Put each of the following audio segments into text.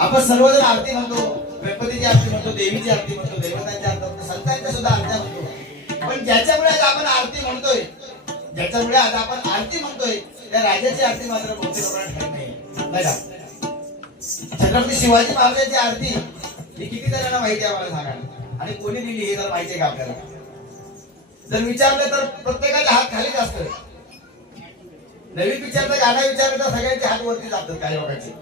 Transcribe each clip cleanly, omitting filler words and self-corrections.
आपण सर्वजण आरती म्हणतो, गणपतीची आरती म्हणतो, देवीची आरती म्हणतो, देवतांची आरती म्हणतो, संतांच्या सुद्धा आरती म्हणतो. पण ज्याच्यामुळे आज आपण आरती म्हणतोय, ज्याच्यामुळे आज आपण आरती म्हणतोय, त्या राजाची आरती मात्र बहुतेक लोकांना ठाऊक नाही का? छत्रपती शिवाजी महाराजांची आरती ही किती जणांना माहिती आहे मला सांगा, आणि कोणी दिली हे जर माहिती आहे का आपल्याला? जर विचारलं तर प्रत्येकाचा हात खालीच असतो. नवीन विचारलं, गाणं विचारलं तर सगळ्यांचे हात वरती जातात काही लोकांचे.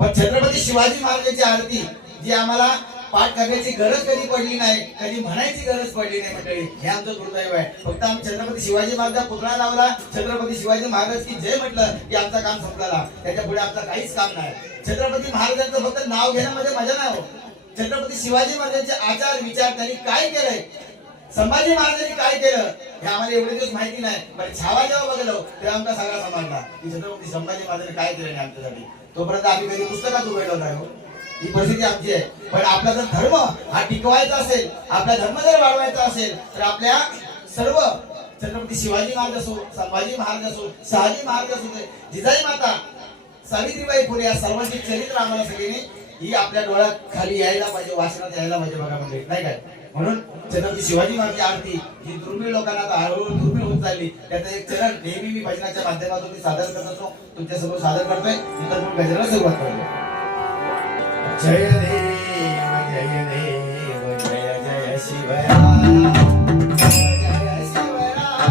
पण छत्रपती शिवाजी महाराजांची आरती जी आम्हाला पाठ करण्याची गरज कधी पडली नाही, कधी म्हणायची गरज पडली नाही मंडळी, हे आमचं दुर्दैव आहे. फक्त आम्ही छत्रपती शिवाजी महाराज पुतळा लावला, छत्रपती शिवाजी महाराज की जय म्हटलं की आमचं काम संपलं. त्याच्या पुढे आमचं काहीच काम नाही. छत्रपती महाराजांचं फक्त नाव घेण्यामध्ये मजा नाही हो. छत्रपती शिवाजी महाराजांचे आचार विचार त्यांनी काय केलंय, संभाजी महाराजांनी काय केलं हे आम्हाला एवढे दिवस माहिती नाही. पण छावा जेव्हा बघलो तेव्हा आमचा सगळा समजला की छत्रपती संभाजी महाराजांनी काय केलं नाही आमच्यासाठी. तोपर्यंत आम्ही कधी पुस्तकात उघडलो नाही हो. ही परिस्थिती आमची आहे. पण आपला जर धर्म हा टिकवायचा असेल, आपला धर्म जर वाढवायचा असेल, तर आपल्या सर्व छत्रपती शिवाजी महाराज असो, संभाजी महाराज असो, शहाजी महाराज असो, जिजाई माता, सावित्रीबाई फुले या सर्वांचे चरित्र आम्हाला सगळ्यांनी ही आपल्या डोळ्यात खाली यायला पाहिजे, वाचनात यायला पाहिजे बघा म्हणजे नाही काय. म्हणून छत्रपती शिवाजी महाराज आरती ही दुर्मिळ लोकांना आता हळूहळू दुर्मिळ होत चालली. त्याचं एक चरण नेहमी मी भजनाच्या माध्यमातून मी सादर करत असतो, तुमच्या समोर सादर करतोय. नंतर मग गजराला सुरुवात करतो. जय देव जय देव जय जय शिवराया, जय शिवराया.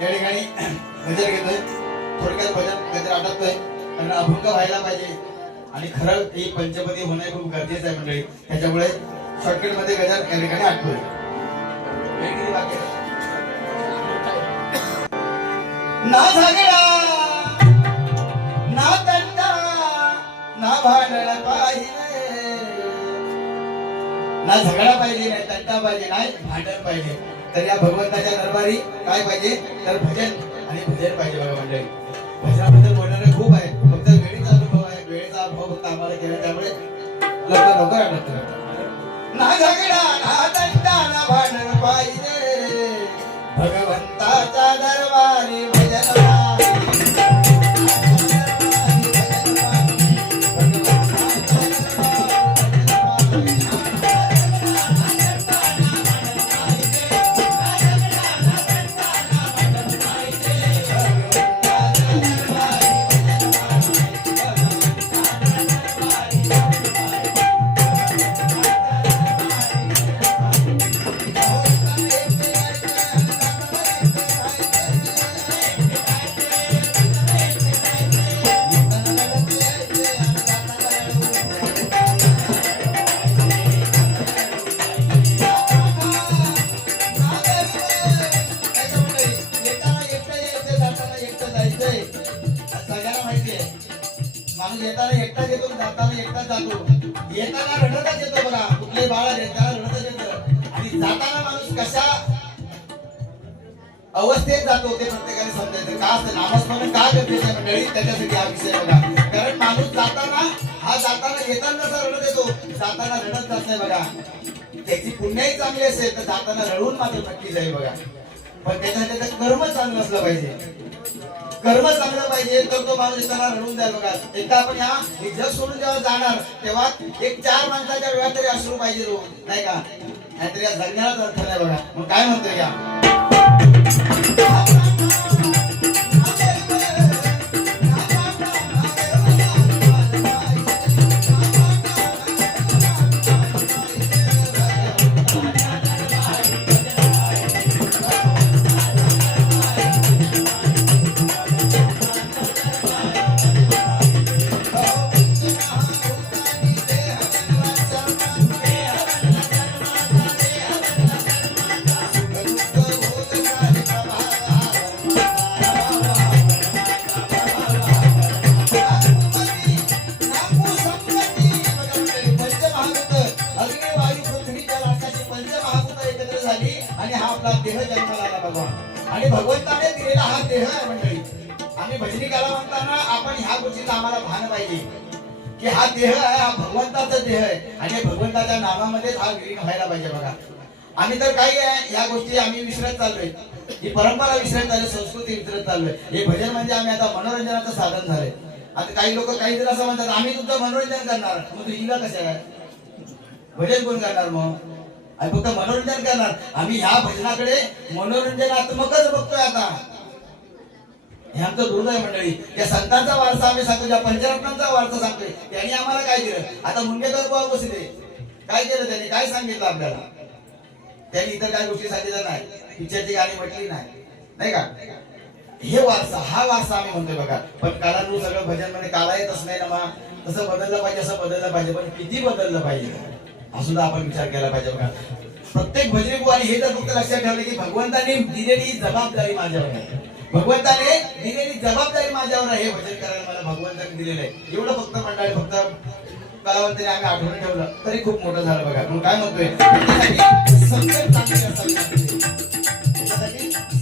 या ठिकाणी गजर घेतोय, थोडक्यात भजन गजर आटपतोय, कारण अभंग व्हायला पाहिजे आणि खरं ही पंचपदी होणे खूप गरजेचं आहे मंडळी. त्याच्यामुळे शॉर्टकट मध्ये गजर या ठिकाणी आटतोय. ना झगडा ना तंटा ना भांडण पाहिजे, ना झगडा पाहिजे नाही तंटा पाहिजे नाही भांडण पाहिजे. तर या भगवंताच्या दरबारी काय पाहिजे तर भजन आणि भजन पाहिजे बघा मंडळी. भजनाबद्दल बोलणारे खूप आहे, फक्त वेळेचा अनुभव आहे, वेळेचा अनुभव फक्त आम्हाला केला, त्यामुळे लवकर लवकर आठवतो. ना झगडा ना तंटा ना भांडण पाहिजे, भगवंताच्या दरबारी भजन येताना एकटाच येतो, जाताना एकटाच जातो. येताना रडतच येतो बघा, कुठले बाळ येताना रडतच येतं आणि जाताना माणूस कशा अवस्थेत जातो ते प्रत्येकाने समजायचं. का असतं नामस्मरण का गरजेचं आहे मंडळी, त्याच्यासाठी हा विषय बघा. कारण माणूस जाताना येताना जसा रडत येतो, जाताना रडत जात नाही बघा. त्याची पुण्याही चांगली असेल तर जाताना रडून मात्र नक्की जाईल बघा. पण त्याचं कर्म चांगलं असलं पाहिजे, कर्म चांगलं पाहिजे तर तो माणूस येताना रडून जाईल बघा. एकदा आपण हे जग सोडून जेव्हा जाणार तेव्हा एक 4 माणसाच्या वेळात तरी अश्रू पाहिजे नाही का, नाहीतरी या जगण्यालाच अर्थ नाही बघा. मग काय म्हणतोय या देह जन्माला आला भगवान आणि भगवंताने दिलेला हा देह आहे मंडळी. आम्ही भजनिकाला म्हणताना आपण ह्या गोष्टीचं आम्हाला भान पाहिजे की हा देह आहे, हा भगवंताचा देह आहे आणि भगवंताच्या नामामध्येच हा विलीन व्हायला पाहिजे बघा. आम्ही तर काही आहे या गोष्टी आम्ही विसरत चाललोय, ही परंपरा विसरत चाललोय, संस्कृती विसरत चाललोय. हे भजन म्हणजे आम्ही आता मनोरंजनाचं साधन झालंय. आता काही लोक काही जण असं म्हणतात आम्ही तुमचं मनोरंजन करणार, मग तुझीला कसं आहे भजन कोण करणार, मग आणि फक्त मनोरंजन करणार. आम्ही ह्या भजनाकडे मनोरंजनात्मकच बघतोय आता. हे आमचं दुर्दैव मंडळी. या संतांचा वारसा आम्ही सांगतो, ज्या पंचरत्नांचा वारसा सांगतोय, त्यांनी आम्हाला काय दिलं. आता मुंडेकर बुवा बसले, काय केलं त्यांनी, काय सांगितलं आपल्याला, त्यांनी इतर काय गोष्टी सांगितल्या नाही, पिक्चरची गाणी म्हटली नाही का. हे वारसा, हा वारसा आम्ही म्हणतोय बघा. पण कालानुरूप सगळं भजन मध्ये काला येतच नाही ना, मा तसं बदललं पाहिजे, असं बदललं पाहिजे, पण किती बदललं पाहिजे हा सुद्धा आपण विचार केला पाहिजे बघा. प्रत्येक भजनी आणि हे तर फक्त लक्षात ठेवलं की भगवंताने दिलेली जबाबदारी माझ्यावर आहे, भगवंताने दिलेली जबाबदारी माझ्यावर आहे, हे भजन करायला मला भगवंताने दिलेलं आहे. एवढं फक्त मंडळी, फक्त कलावंताने आम्ही आठवण ठेवलं तरी खूप मोठं झालं बघा. म्हणून काय म्हणतोय, संगत चांगली असावी लागते,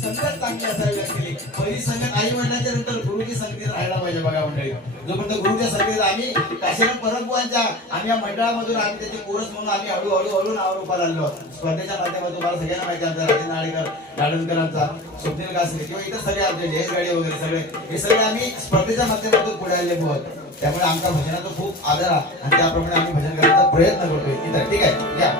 संगत चांगली असावी लागते. पहिली संगत आई वडिलांच्या नंतर गुरुची संगतीत राहायला पाहिजे बघा मंडळी. जोपर्यंत गुरुच्या संगतीत आम्ही काशीनाथ परमपुरांच्या आम्ही या मंडळामधून आम्ही त्याचे कोरस म्हणून आम्ही हळूहळू नाव रूपाला आलो. स्पर्धेच्या माध्यमातून तुम्हाला सगळ्यांना माहिती आहे, राजेंद्र नाडेकर, लाडनकरांचा, स्वप्नील कासरे किंवा इतर सगळे आमचे जयेश गाडी वगैरे सगळे, हे सगळे आम्ही स्पर्धेच्या माध्यमातून पुढे आलेले आहोत. त्यामुळे आमचा भजनाचा खूप आदर आहे आणि त्याप्रमाणे आम्ही भजन करण्याचा प्रयत्न करतोय. ठीक आहे या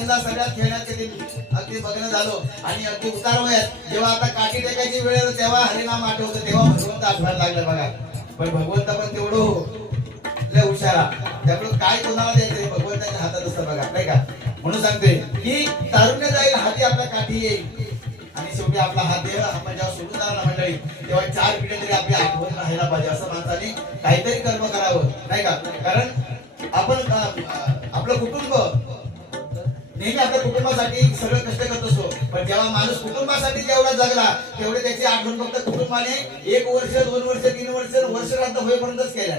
आनंदात सगळ्यात खेळण्यात कधी अगदी मग्न झालो आणि अगदी उतार वयात जेव्हा आता काठी टेकायची वेळ आली, तेव्हा हरिनाम आठवतं, तेव्हा भगवंत आठवायला लागलं बघा. पण भगवंत पण तेवढं लय हुशारा, त्यामुळे काय कोणाला द्यायचं भगवंताच्या हातात असतं बघा, नाही का. म्हणून सांगते की तारुण्य जाईल हाती आपल्या काठी येईल, आणि शेवटी आपला हा देह आपण जेव्हा सोडून जाणार ना मंडळी, तेव्हा 4 पिढ्या तरी आपली आठवण राहायला पाहिजे. असं माणसाने काहीतरी कर्म करावं, नाही का. कारण आपण आपलं कुटुंब नेहमी आपल्या कुटुंबासाठी सगळं कष्ट करत असतो, पण जेव्हा माणूस कुटुंबासाठी जेवढा जगला तेवढे त्याची आठवण फक्त कुटुंबाने 1 वर्ष 2 वर्ष 3 वर्ष वर्षांत होईपर्यंतच केल्या,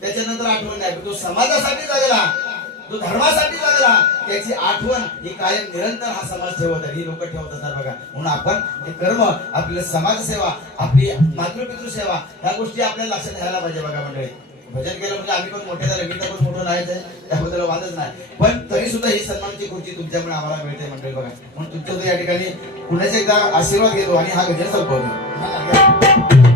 त्याच्यानंतर आठवण नाही. तो समाजासाठी जगला, तो धर्मासाठी जगला, त्याची आठवण ही कायम निरंतर हा समाज ठेवत आहे, ही लोक ठेवत असतात बघा. म्हणून आपण हे कर्म, आपली समाजसेवा, आपली मातृपितृ सेवा, ह्या गोष्टी आपल्याला लक्षात घ्यायला पाहिजे बघा मंडळी. भजन केलं म्हणजे आम्ही पण मोठे झाले, मी तर पण मोठं नाहीच आहे, त्याबद्दल वादच नाही, पण तरी सुद्धा ही सन्मानाची खुर्ची तुमच्यामुळे आम्हाला मिळते मंडळी बघा. म्हणून तुमच्या या ठिकाणी पुण्याचा एकदा आशीर्वाद घेतो आणि हा गजर संपवतो.